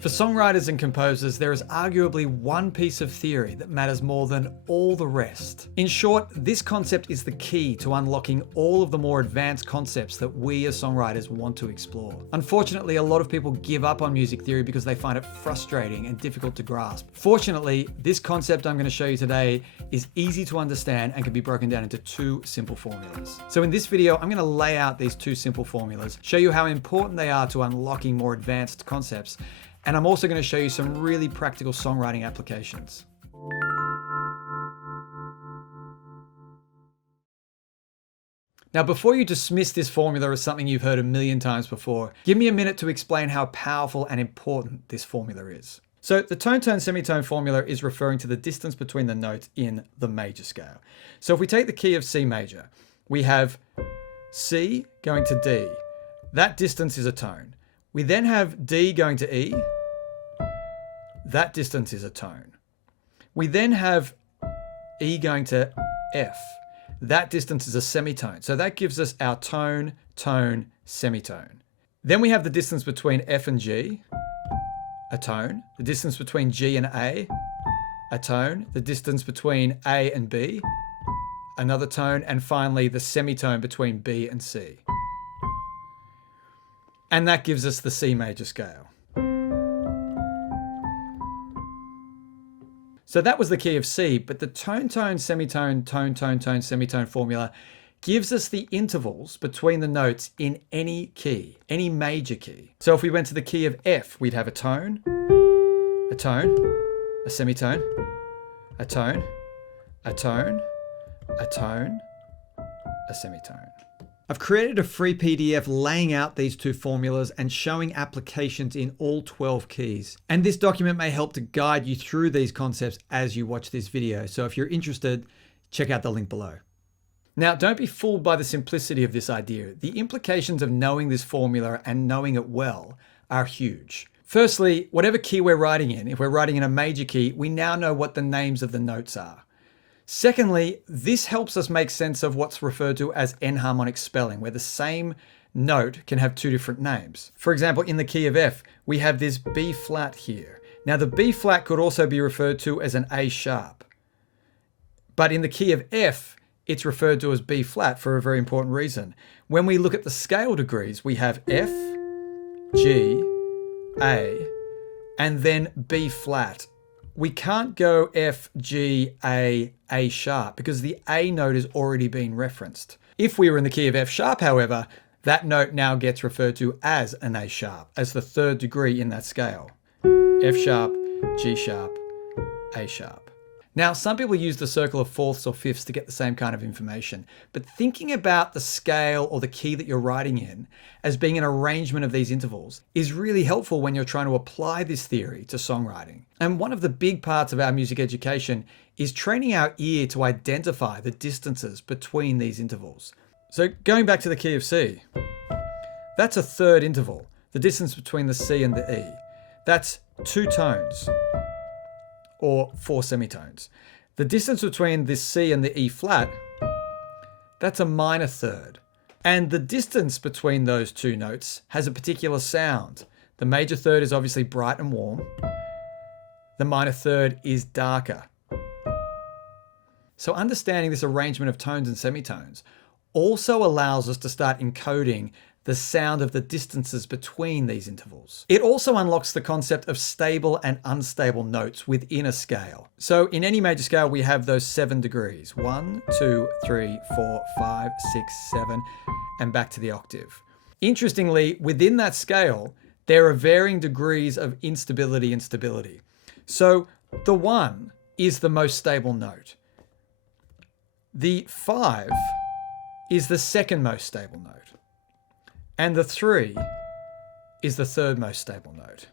For songwriters and composers, there is arguably one piece of theory that matters more than all the rest. In short, this concept is the key to unlocking all of the more advanced concepts that we as songwriters want to explore. Unfortunately, a lot of people give up on music theory because they find it frustrating and difficult to grasp. Fortunately, this concept I'm going to show you today is easy to understand and can be broken down into two simple formulas. So in this video, I'm going to lay out these two simple formulas, show you how important they are to unlocking more advanced concepts, and I'm also going to show you some really practical songwriting applications. Now, before you dismiss this formula as something you've heard a million times before, give me a minute to explain how powerful and important this formula is. So the tone-tone-semitone formula is referring to the distance between the notes in the major scale. So if we take the key of C major, we have C going to D. That distance is a tone. We then have D going to E. That distance is a tone. We then have E going to F. That distance is a semitone. So that gives us our tone, tone, semitone. Then we have the distance between F and G, a tone. The distance between G and A, a tone. The distance between A and B, another tone. And finally, the semitone between B and C. And that gives us the C major scale. So that was the key of C, but the tone, tone, semitone, tone, tone, tone, semitone formula gives us the intervals between the notes in any key, any major key. So if we went to the key of F, we'd have a tone, a semitone, a tone, a tone, a tone, a semitone. I've created a free PDF laying out these two formulas and showing applications in all 12 keys. And this document may help to guide you through these concepts as you watch this video. So if you're interested, check out the link below. Now, don't be fooled by the simplicity of this idea. The implications of knowing this formula and knowing it well are huge. Firstly, whatever key we're writing in, if we're writing in a major key, we now know what the names of the notes are. Secondly, this helps us make sense of what's referred to as enharmonic spelling, where the same note can have two different names. For example, in the key of F, we have this B flat here. Now, the B flat could also be referred to as an A sharp. But in the key of F, it's referred to as B flat for a very important reason. When we look at the scale degrees, we have F, G, A, and then B flat. We can't go F, G, A sharp because the A note is already being referenced. If we were in the key of F sharp, however, that note now gets referred to as an A sharp, as the third degree in that scale. F sharp, G sharp, A sharp. Now, some people use the circle of fourths or fifths to get the same kind of information, but thinking about the scale or the key that you're writing in as being an arrangement of these intervals is really helpful when you're trying to apply this theory to songwriting. And one of the big parts of our music education is training our ear to identify the distances between these intervals. So going back to the key of C, that's a third interval, the distance between the C and the E. That's two tones, or four semitones. The distance between this C and the E flat, that's a minor third. And the distance between those two notes has a particular sound. The major third is obviously bright and warm. The minor third is darker. So understanding this arrangement of tones and semitones also allows us to start encoding the sound of the distances between these intervals. It also unlocks the concept of stable and unstable notes within a scale. So in any major scale, we have those 7 degrees. 1, 2, 3, 4, 5, 6, 7, and back to the octave. Interestingly, within that scale, there are varying degrees of instability and stability. So the 1 is the most stable note. The 5 is the second most stable note. And the 3 is the third most stable note.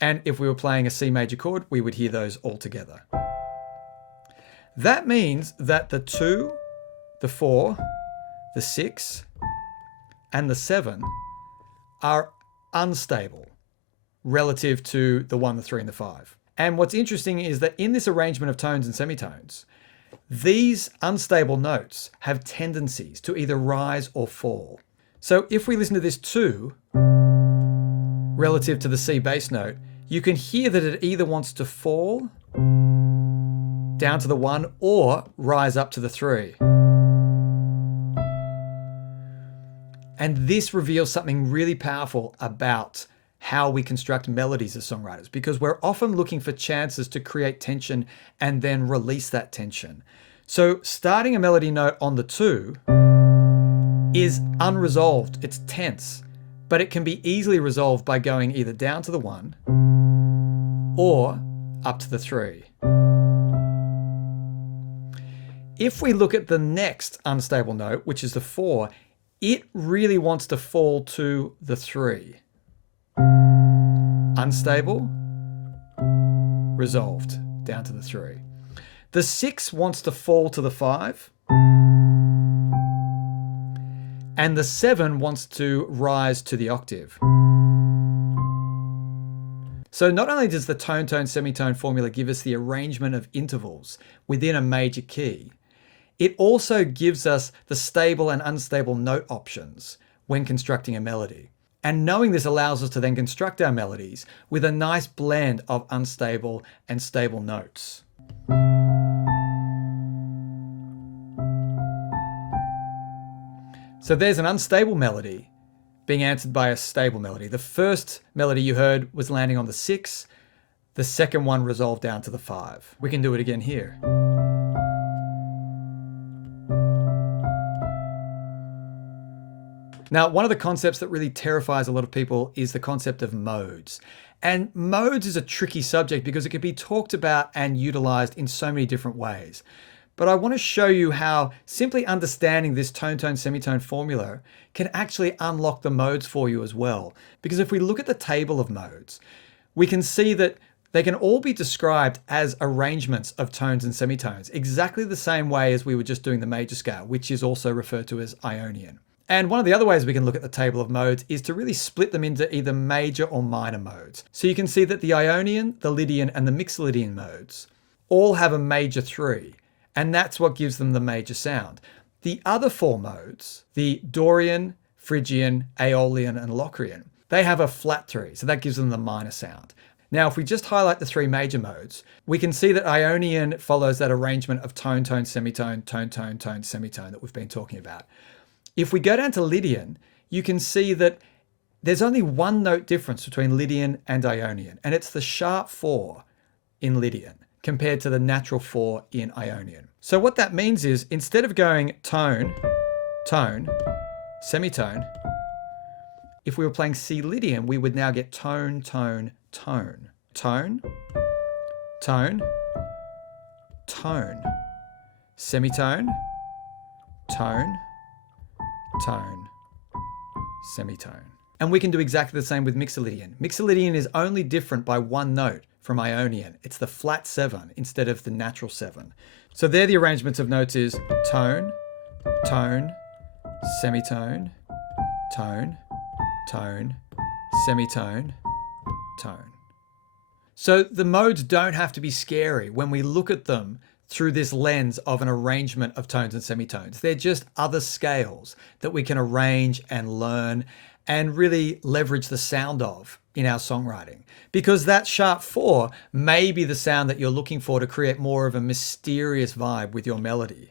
And if we were playing a C major chord, we would hear those all together. That means that the 2, the 4, the 6, and the 7 are unstable relative to the 1, the 3, and the 5. And what's interesting is that in this arrangement of tones and semitones, these unstable notes have tendencies to either rise or fall. So if we listen to this 2, relative to the C bass note, you can hear that it either wants to fall down to the 1 or rise up to the 3. And this reveals something really powerful about how we construct melodies as songwriters, because we're often looking for chances to create tension and then release that tension. So starting a melody note on the 2 is unresolved, it's tense, but it can be easily resolved by going either down to the 1 or up to the 3. If we look at the next unstable note, which is the 4, it really wants to fall to the 3. Unstable, resolved, down to the 3. The 6 wants to fall to the 5. And the 7 wants to rise to the octave. So not only does the tone-tone semitone formula give us the arrangement of intervals within a major key, it also gives us the stable and unstable note options when constructing a melody. And knowing this allows us to then construct our melodies with a nice blend of unstable and stable notes. So there's an unstable melody being answered by a stable melody. The first melody you heard was landing on the 6. The second one resolved down to the 5. We can do it again here. Now, one of the concepts that really terrifies a lot of people is the concept of modes. And modes is a tricky subject because it can be talked about and utilized in so many different ways. But I want to show you how simply understanding this tone-tone semitone formula can actually unlock the modes for you as well. Because if we look at the table of modes, we can see that they can all be described as arrangements of tones and semitones, exactly the same way as we were just doing the major scale, which is also referred to as Ionian. And one of the other ways we can look at the table of modes is to really split them into either major or minor modes. So you can see that the Ionian, the Lydian, and the Mixolydian modes all have a major 3, and that's what gives them the major sound. The other 4 modes, the Dorian, Phrygian, Aeolian, and Locrian, they have a flat 3, so that gives them the minor sound. Now, if we just highlight the 3 major modes, we can see that Ionian follows that arrangement of tone, tone, semitone, tone, tone, tone, semitone that we've been talking about. If we go down to Lydian, you can see that there's only one note difference between Lydian and Ionian, and it's the sharp 4 in Lydian compared to the natural 4 in Ionian. So what that means is instead of going tone, tone, semitone, if we were playing C Lydian, we would now get tone, tone, tone, tone, tone, tone, semitone, tone, tone, semitone. And we can do exactly the same with Mixolydian. Mixolydian is only different by one note from Ionian. It's the flat 7 instead of the natural 7. So there the arrangements of notes is tone, tone, semitone, tone, tone, semitone, tone. So the modes don't have to be scary when we look at them through this lens of an arrangement of tones and semitones. They're just other scales that we can arrange and learn and really leverage the sound of in our songwriting. Because that sharp 4 may be the sound that you're looking for to create more of a mysterious vibe with your melody.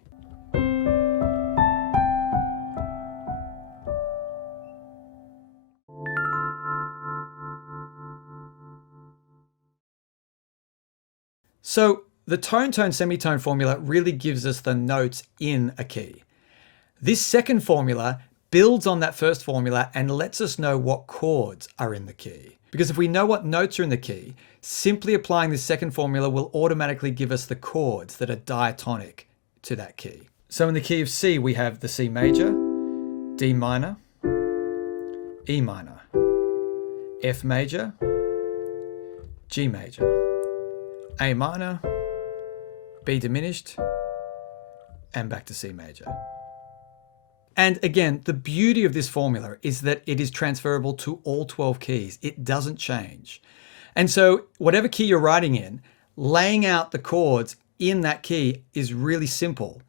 So the tone-tone semitone formula really gives us the notes in a key. This second formula builds on that first formula and lets us know what chords are in the key. Because if we know what notes are in the key, simply applying this second formula will automatically give us the chords that are diatonic to that key. So in the key of C, we have the C major, D minor, E minor, F major, G major, A minor, B diminished, and back to C major. And again, the beauty of this formula is that it is transferable to all 12 keys. It doesn't change. And so whatever key you're writing in, laying out the chords in that key is really simple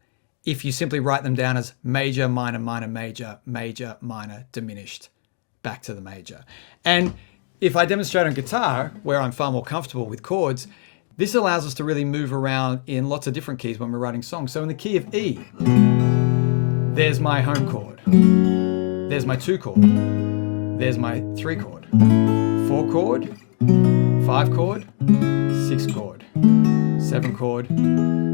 if you simply write them down as major, minor, minor, major, major, minor, diminished, back to the major. And If I demonstrate on guitar, where I'm far more comfortable with chords, this allows us to really move around in lots of different keys when we're writing songs. So in the key of E, there's my home chord, there's my 2 chord, there's my 3 chord, 4 chord, 5 chord, 6 chord, 7 chord,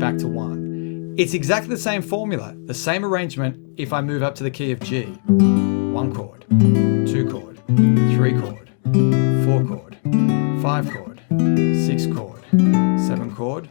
back to 1. It's exactly the same formula, the same arrangement if I move up to the key of G. 1 chord, 2 chord, 3 chord, 4 chord, 5 chord, 6 chord, 7 chord,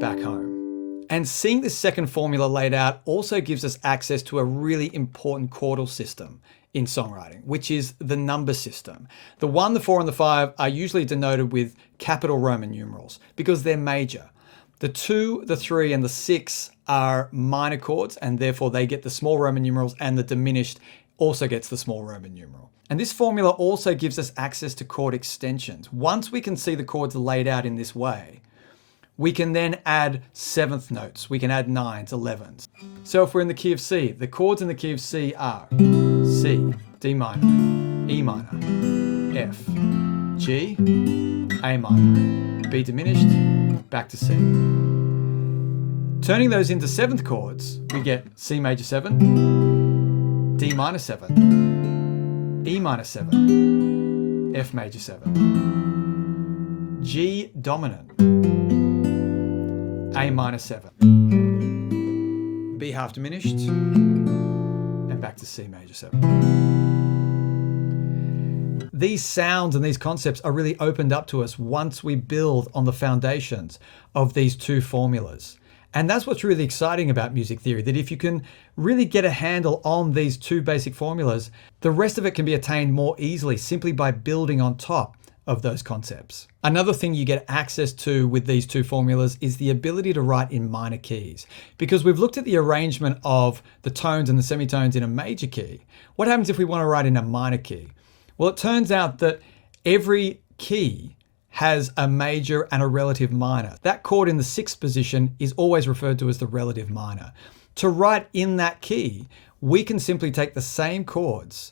back home. And seeing this second formula laid out also gives us access to a really important chordal system in songwriting, which is the number system. The 1, the 4, and the 5 are usually denoted with capital Roman numerals because they're major. The 2, the 3, and the 6 are minor chords, and therefore they get the small Roman numerals, and the diminished also gets the small Roman numeral. And this formula also gives us access to chord extensions. Once we can see the chords laid out in this way, we can then add 7th notes. We can add 9s, 11s. So if we're in the key of C, the chords in the key of C are C, D minor, E minor, F, G, A minor, B diminished, back to C. Turning those into 7th chords, we get C major 7, D minor 7, E minor 7, F major 7, G dominant, A minor 7, B half diminished, and back to C major 7. These sounds and these concepts are really opened up to us once we build on the foundations of these 2 formulas. And that's what's really exciting about music theory, that if you can really get a handle on these 2 basic formulas, the rest of it can be attained more easily simply by building on top of those concepts. Another thing you get access to with these 2 formulas is the ability to write in minor keys. Because we've looked at the arrangement of the tones and the semitones in a major key. What happens if we want to write in a minor key? Well, it turns out that every key has a major and a relative minor. That chord in the 6th position is always referred to as the relative minor. To write in that key, we can simply take the same chords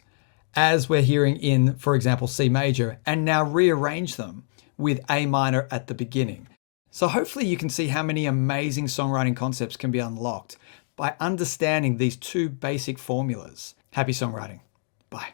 as we're hearing in, for example, C major, and now rearrange them with A minor at the beginning. So hopefully you can see how many amazing songwriting concepts can be unlocked by understanding these 2 basic formulas. Happy songwriting. Bye.